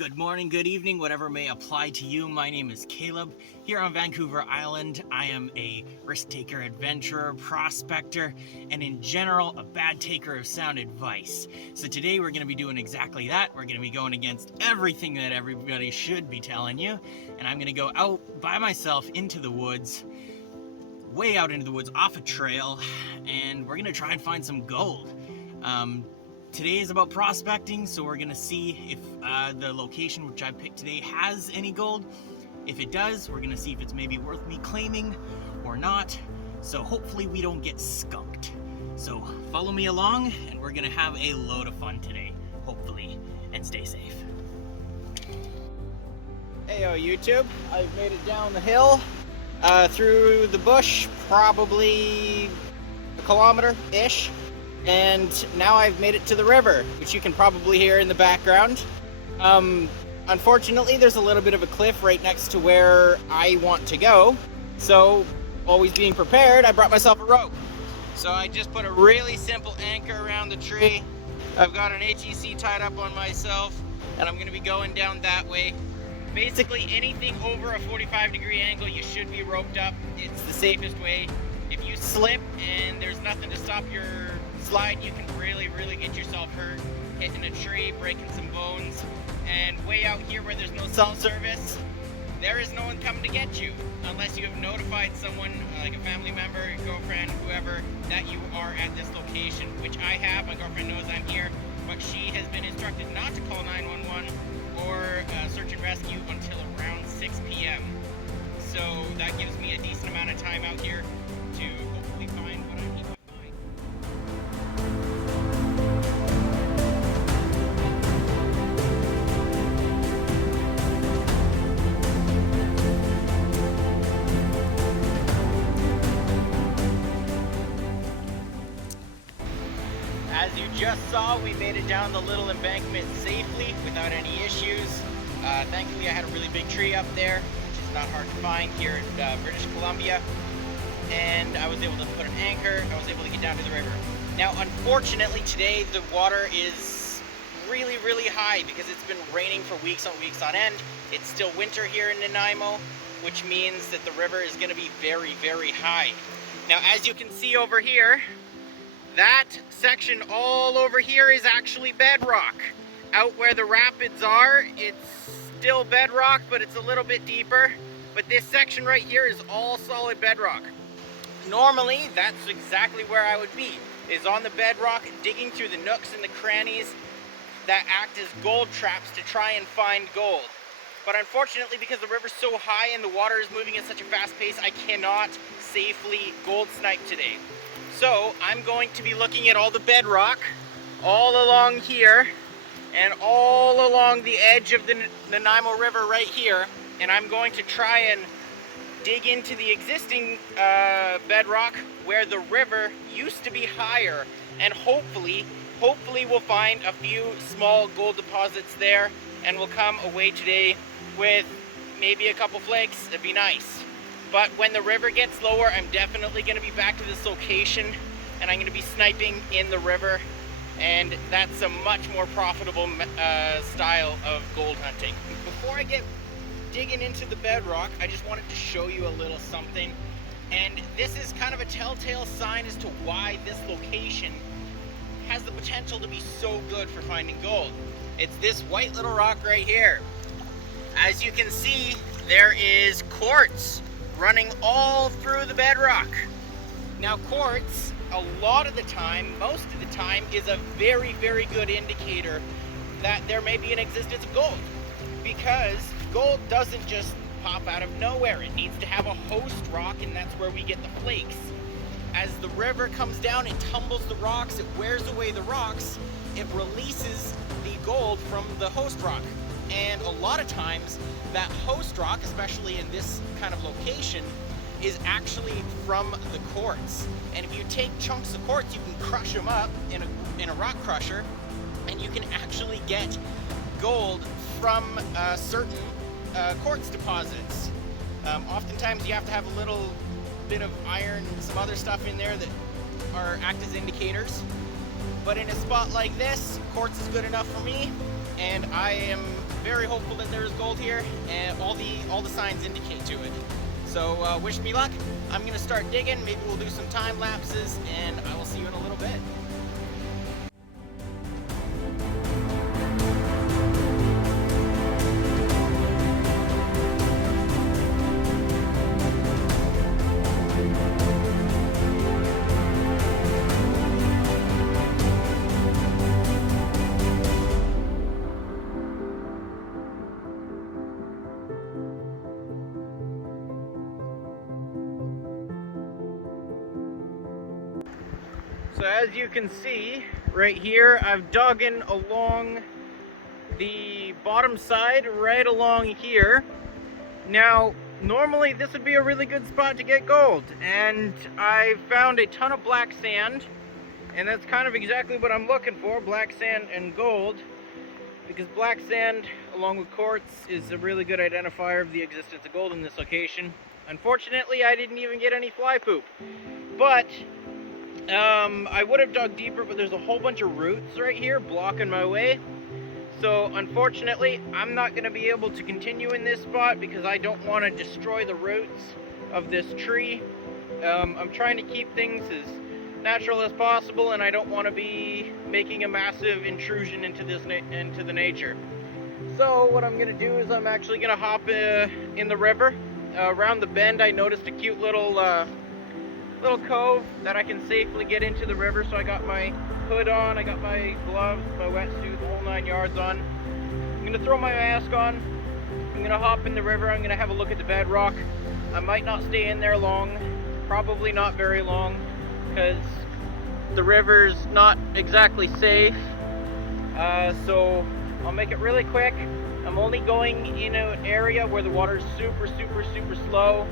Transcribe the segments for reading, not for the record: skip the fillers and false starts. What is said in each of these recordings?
Good morning, good evening, whatever may apply to you. My name is Caleb. Here on Vancouver Island, I am a risk taker, adventurer, prospector, and in general, a bad taker of sound advice. So today we're going to be doing exactly that. We're going to be going against everything that everybody should be telling you. And I'm going to go out by myself into the woods, way out into the woods, off a trail, and we're going to try and find some gold. Today is about prospecting, so we're gonna see if the location which I picked today has any gold. If it does, we're gonna see if it's maybe worth me claiming or not. So hopefully we don't get skunked. So follow me along, and we're gonna have a load of fun today, hopefully, and stay safe. Heyo YouTube, I've made it down the hill, through the bush, probably a kilometer-ish. And now I've made it to the river, which you can probably hear in the background. Unfortunately, there's a little bit of a cliff right next to where I want to go. So, always being prepared, I brought myself a rope. So I just put a really simple anchor around the tree. I've got an HEC tied up on myself, and I'm gonna be going down that way. Basically, anything over a 45-degree angle, you should be roped up. It's the safest way. If you slip and there's nothing to stop your slide, you can really get yourself hurt, hitting a tree, breaking some bones. And way out here where there's no cell service, there is no one coming to get you unless you have notified someone, like a family member, your girlfriend, whoever, that you are at this location, which I have. My girlfriend knows I'm here, but she has been instructed not to call 911 or search and rescue until around 6 p.m. So that gives me a decent amount of time out here to hopefully find what I need to find. As you just saw, we made it down the little embankment safely without any issues. Thankfully, I had a really big tree up there, which is not hard to find here in British Columbia. And I was able to put an anchor. I was able to get down to the river. Now, unfortunately, today the water is really high because it's been raining for weeks on end. It's still winter here in Nanaimo, which means that the river is going to be very high. Now, as you can see over here, that section all over here is actually bedrock. Out where the rapids are, it's still bedrock, but it's a little bit deeper. But this section right here is all solid bedrock. Normally, that's exactly where I would be, is on the bedrock, digging through the nooks and the crannies that act as gold traps to try and find gold. But unfortunately, because the river's so high and the water is moving at such a fast pace, I cannot safely gold snipe today. So I'm going to be looking at all the bedrock all along here and all along the edge of the Nanaimo River right here, and I'm going to try and dig into the existing bedrock where the river used to be higher, and hopefully we'll find a few small gold deposits there, and we'll come away today with maybe a couple flakes. It'd be nice. But when the river gets lower, I'm definitely going to be back to this location, and I'm going to be sniping in the river, and that's a much more profitable style of gold hunting. Before I get digging into the bedrock, I just wanted to show you a little something, and this is kind of a telltale sign as to why this location has the potential to be so good for finding gold. It's this white little rock right here. As you can see, there is quartz running all through the bedrock. Now, quartz, a lot of the time, most of the time, is a very good indicator that there may be an existence of gold, because gold doesn't just pop out of nowhere. It needs to have a host rock, and that's where we get the flakes. As the river comes down, it tumbles the rocks, it wears away the rocks, it releases the gold from the host rock. And a lot of times, that host rock, especially in this kind of location, is actually from the quartz. And if you take chunks of quartz, you can crush them up in a rock crusher, and you can actually get gold from certain quartz deposits. Oftentimes you have to have a little bit of iron and some other stuff in there that act as indicators. But in a spot like this, quartz is good enough for me, and I am very hopeful that there is gold here, and all the signs indicate to it. So wish me luck. I'm gonna start digging. Maybe we'll do some time lapses, and I will see you in a little bit. So as you can see right here, I've dug in along the bottom side, right along here. Now, normally this would be a really good spot to get gold, and I found a ton of black sand, and that's kind of exactly what I'm looking for, black sand and gold, because black sand along with quartz is a really good identifier of the existence of gold in this location. Unfortunately, I didn't even get any fly poop, but I would have dug deeper, but there's a whole bunch of roots right here blocking my way. So unfortunately, I'm not going to be able to continue in this spot because I don't want to destroy the roots of this tree. I'm trying to keep things as natural as possible, and I don't want to be making a massive intrusion into the nature. So what I'm going to do is I'm actually going to hop in the river. Around the bend, I noticed a cute little cove that I can safely get into the river. So I got my hood on, I got my gloves, my wetsuit, the whole 9 yards on. I'm gonna throw my mask on, I'm gonna hop in the river, I'm gonna have a look at the bedrock. I might not stay in there long, probably not very long, because the river's not exactly safe. So I'll make it really quick. I'm only going in an area where the water's super slow,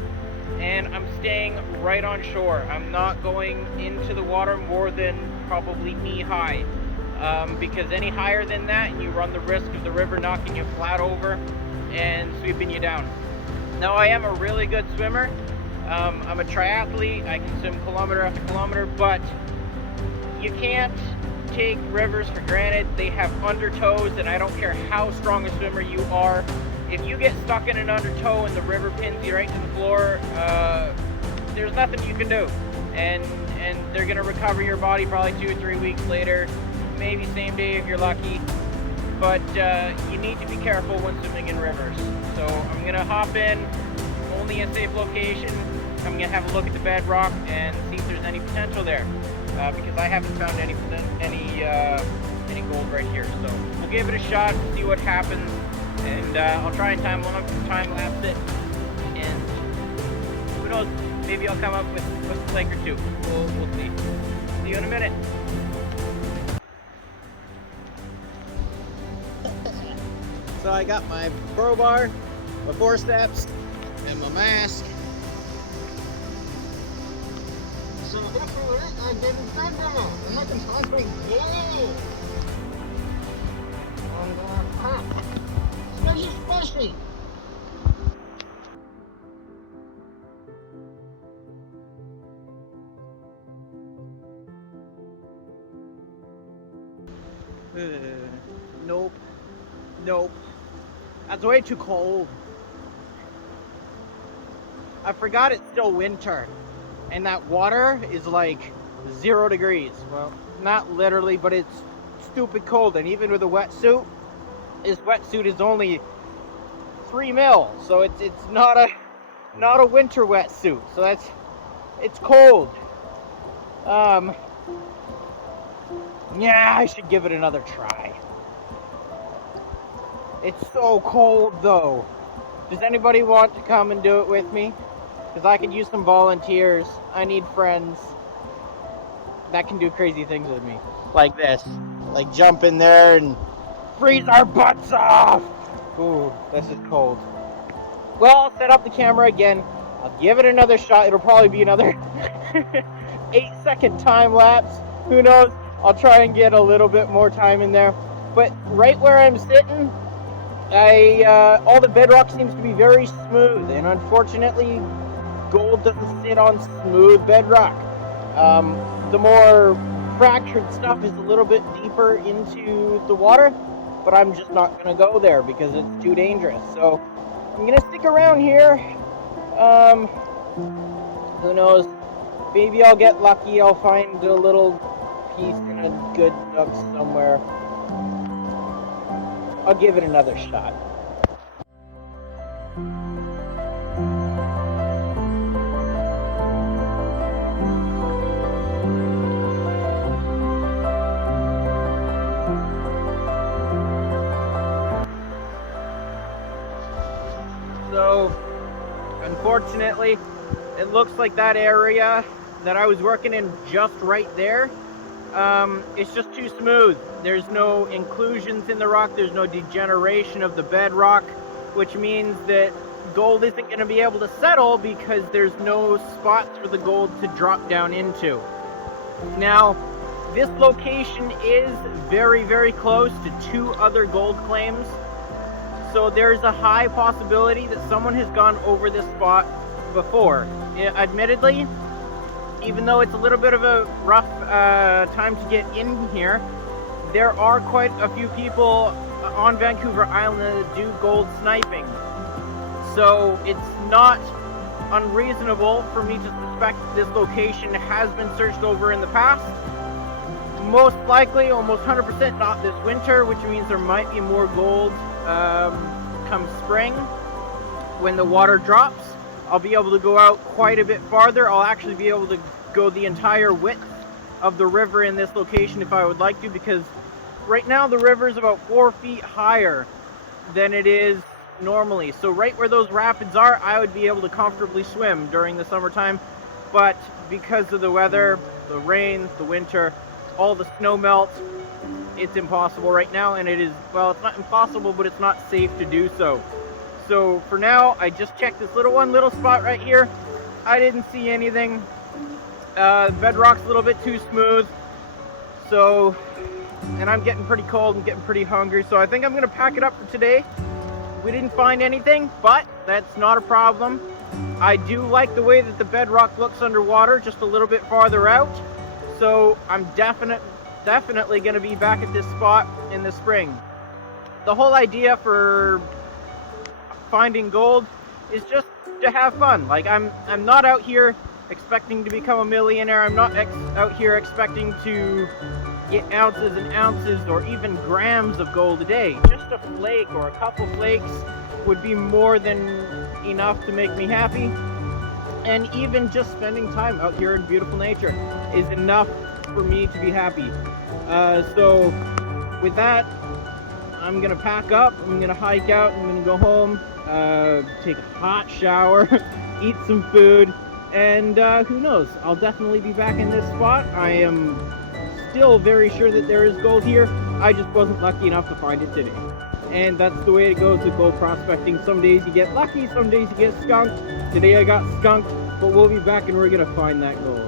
and I'm staying right on shore. I'm not going into the water more than probably knee high, because any higher than that and you run the risk of the river knocking you flat over and sweeping you down. Now, I am a really good swimmer. I'm a triathlete. I can swim kilometer after kilometer, but you can't take rivers for granted. They have undertows, and I don't care how strong a swimmer you are. If you get stuck in an undertow and the river pins you right to the floor, there's nothing you can do. And they're gonna recover your body probably 2 or 3 weeks later, maybe same day if you're lucky. But you need to be careful when swimming in rivers. So I'm gonna hop in, only a safe location. I'm gonna have a look at the bedrock and see if there's any potential there, because I haven't found any gold right here. So we'll give it a shot, see what happens. And I'll try and time lapse it, and who knows, maybe I'll come up with a flake or two. We'll see. See you in a minute. So I got my crowbar, my forceps, and my mask. So definitely I didn't find them. I'm looking for something gold. Especially. Nope. That's way too cold. I forgot it's still winter, and that water is like 0 degrees. Well, not literally, but it's stupid cold. And even with a wetsuit, this wetsuit is only 3 mil, so it's not a winter wetsuit. So it's cold. Yeah, I should give it another try. It's so cold though. Does anybody want to come and do it with me? Because I could use some volunteers. I need friends that can do crazy things with me. Like this. Like jump in there and freeze our butts off! Ooh, this is cold. Well, I'll set up the camera again. I'll give it another shot. It'll probably be another 8-second time lapse. Who knows? I'll try and get a little bit more time in there. But right where I'm sitting, all the bedrock seems to be very smooth, and unfortunately, gold doesn't sit on smooth bedrock. The more fractured stuff is a little bit deeper into the water, but I'm just not going to go there because it's too dangerous. So I'm going to stick around here. Who knows? Maybe I'll get lucky. I'll find a little piece in a good nook somewhere. I'll give it another shot. So, unfortunately, it looks like that area that I was working in just right there, it's just too smooth. There's no inclusions in the rock, there's no degeneration of the bedrock, which means that gold isn't going to be able to settle because there's no spots for the gold to drop down into. Now, this location is very, very close to 2 other gold claims, so there's a high possibility that someone has gone over this spot before. Admittedly, even though it's a little bit of a rough time to get in here, there are quite a few people on Vancouver Island that do gold sniping. So it's not unreasonable for me to suspect this location has been searched over in the past. Most likely, almost 100% not this winter, which means there might be more gold come spring when the water drops. I'll be able to go out quite a bit farther. I'll actually be able to go the entire width of the river in this location if I would like to, because right now the river is about 4 feet higher than it is normally. So right where those rapids are, I would be able to comfortably swim during the summertime, but because of the weather, the rain, the winter, all the snow melt, it's impossible right now, and it is, well, it's not impossible, but it's not safe to do so. So for now, I just checked this little spot right here. I didn't see anything. Bedrock's a little bit too smooth. So, and I'm getting pretty cold and getting pretty hungry, so I think I'm gonna pack it up for today. We didn't find anything, but that's not a problem. I do like the way that the bedrock looks underwater, just a little bit farther out. So I'm definitely gonna be back at this spot in the spring. The whole idea for finding gold is just to have fun. Like, I'm not out here expecting to become a millionaire. I'm not out here expecting to get ounces and ounces or even grams of gold a day. Just a flake or a couple flakes would be more than enough to make me happy. And even just spending time out here in beautiful nature is enough for me to be happy. So with that, I'm gonna pack up, I'm gonna hike out, I'm gonna go home, take a hot shower, eat some food, and who knows, I'll definitely be back in this spot. I am still very sure that there is gold here. I just wasn't lucky enough to find it today. And that's the way it goes with gold prospecting. Some days you get lucky, some days you get skunked. Today I got skunked, but we'll be back and we're gonna find that gold.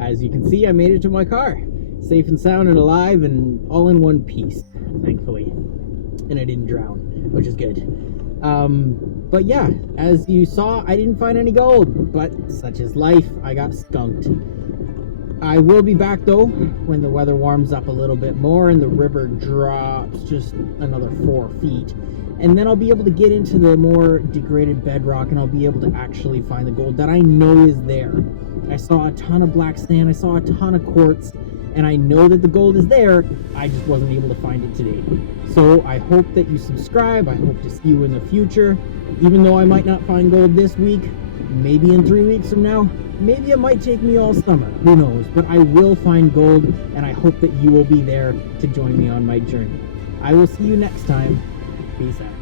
As you can see, I made it to my car, safe and sound and alive and all in one piece, thankfully, and I didn't drown, which is good. But yeah, as you saw, I didn't find any gold, but such is life. I got skunked. I will be back though when the weather warms up a little bit more and the river drops just another 4 feet, and then I'll be able to get into the more degraded bedrock and I'll be able to actually find the gold that I know is there. I saw a ton of black sand, I saw a ton of quartz, and I know that the gold is there. I just wasn't able to find it today. So I hope that you subscribe. I hope to see you in the future. Even though I might not find gold this week, maybe in 3 weeks from now, maybe it might take me all summer, who knows, but I will find gold, and I hope that you will be there to join me on my journey. I will see you next time. Peace out.